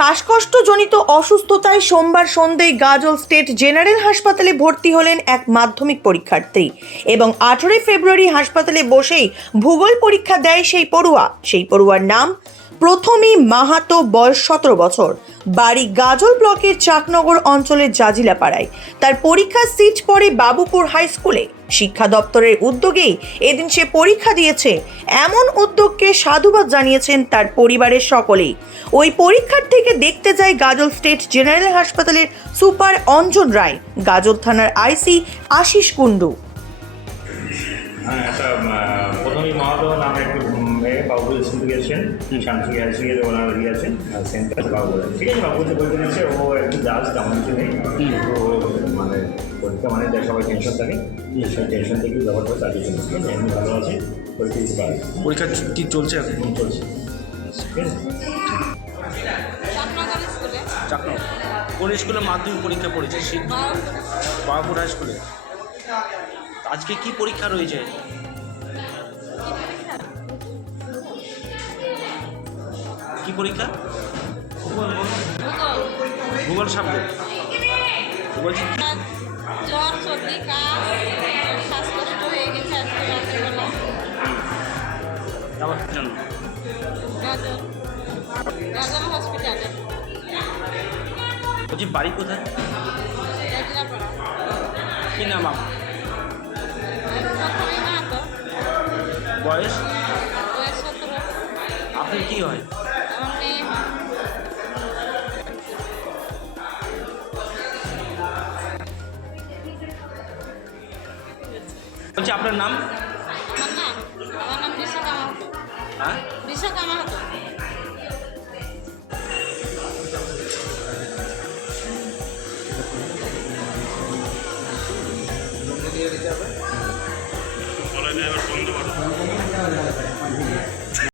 শ্বাসকষ্টজনিত অসুস্থতায় সোমবার সন্ধ্যায় গাজল স্টেট জেনারেল হাসপাতালে ভর্তি হলেন এক মাধ্যমিক পরীক্ষার্থী এবং আঠেরোই ফেব্রুয়ারি হাসপাতালে বসেই ভূগোল পরীক্ষা দেয় সেই পড়ুয়া। সেই পড়ুয়ার নাম প্রথমে মাহাতো বয়স সতেরো বছর। বাড়ি গাজল ব্লকের চাকনগর অঞ্চলের জাজিলাপাড়ায়। তার পরীক্ষার সিট পড়ে বাবুপুর হাই স্কুলে। শিক্ষা দপ্তরের উদ্যোগেই এদিন সে পরীক্ষা দিয়েছে। এমন উদ্যোগকে সাধুবাদ জানিয়েছেন তার পরিবারের সকলেই। ওই পরীক্ষার্থীকে দেখতে যায় গাজল স্টেট জেনারেল হাসপাতালের সুপার অঞ্জন রায়, গাজল থানার আইসি আশিস কুণ্ডু। হ্যাঁ বাবুল স্কুল গেছেন শান্তি আইসিএর ওনার ইয়ে আছে সেন্টার বাবু ঠিক আছে বাবুতে বলতে দিচ্ছে ও একটু জাজ তেমন কিছু নেই। ও মানে পরীক্ষা মানে দেয় সবাই টেনশন থাকে সেই টেনশন থেকে ব্যবহার করে জন্য ঠিক আছে এমনি ভালো আছে পরীক্ষা দিতে পারে। পরীক্ষা কি চলছে এখন? চলছে। ঠিক আছে। কোন স্কুলে মাধ্যমিক পরীক্ষা পড়েছে? বাবাপুর হাই স্কুলে। আজকে কি পরীক্ষা রয়েছে? পরীক্ষা? ভূগোল ভূগোল সাবজেক্ট। বলছি কি জ্বর সর্দি শ্বাসকষ্ট হয়ে গেছে আজকে রাত্রিবেলা। আমার জন্য গাজল গাজল হসপিটালে বলছি বাড়ি কোথায়? কি নাম আপনার বয়স? আপনি কি হয়? আমার বলছি আপনার নাম? আমার নাম? বিশাখা মাহাতো। হ্যাঁ? বিশাখা মাহাতো।